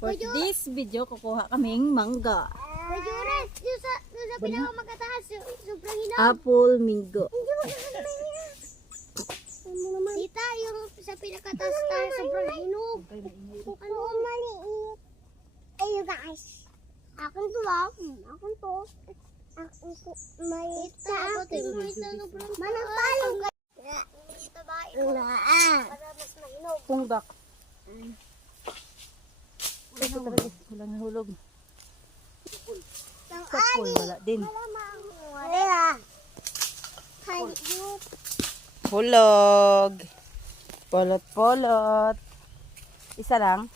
For this video, kukuha kaming mangga. Majuras, yung sa pinakamagataas, sobrang hinog. Apple mango. Tita, yung sa pinakataas tayo, sobrang hinog. Ano maliit? Ayun guys. Akin to lang. Akin to. Akin to. Maliit sa akin. Manapalong ka. Para mas mahinog. Pungbak. Ito talaga. Walang nahulog. Sa pool, wala din. Hulog. Polot-polot. Isa lang.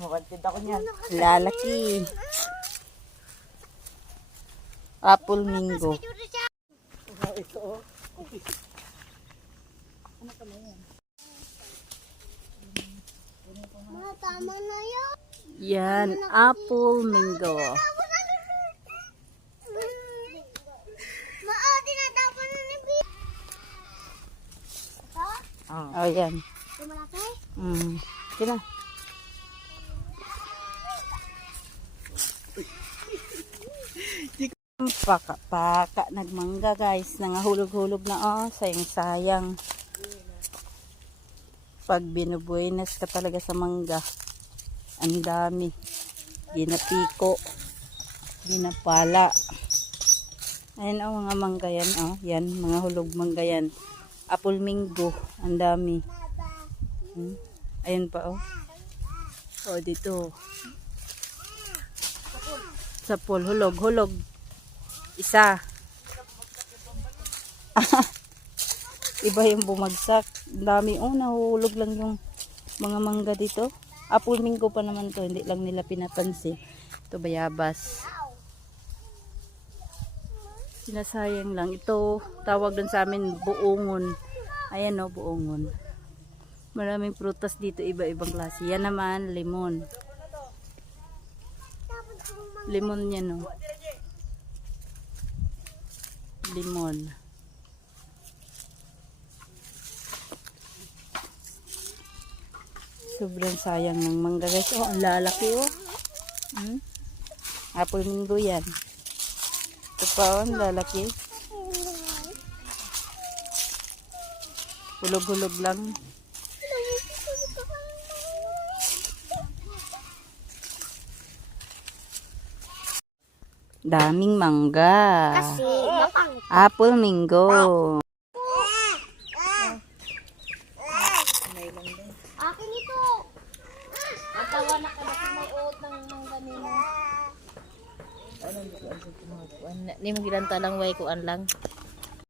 Mawantid ako niyan. Lalaki. Apple mango. Ito. Ano pala yan? Tama na yun. Yan, apple mango. Tinatapon na ni Bi. Oh, yan. Ito malaki? Kina. Paka nagmangga guys. Nangahulog-hulog na sayang-sayang. Pag binubuenas ka talaga sa mangga, ang dami. Ginapiko. Ginapala. Ayan mga mangga yan. Yan, mga hulog mangga yan. Apple mango. Ang dami. Ayan pa dito. Sa pool. Hulog. Isa. Iba yung bumagsak. Ang dami. Nahuhulog lang yung mga mangga dito. Apple mango pa naman to. Hindi lang nila pinapansin. Ito bayabas. Sinasayang lang. Ito, tawag dun sa amin, buongon. Ayan buongon. Maraming prutas dito, iba-ibang klase. Yan naman, lemon. Lemon yan lemon. Sobrang sayang ng mangga guys. Ang lalaki Apple mango yan. Ito pa ang lalaki. Hulog-hulog lang. Daming mangga. Kasi mapangit. Apple mango. Akin ito. Natawa na ka na kung may uot ng mangga nila. Ni mo ginanta lang way kuan lang.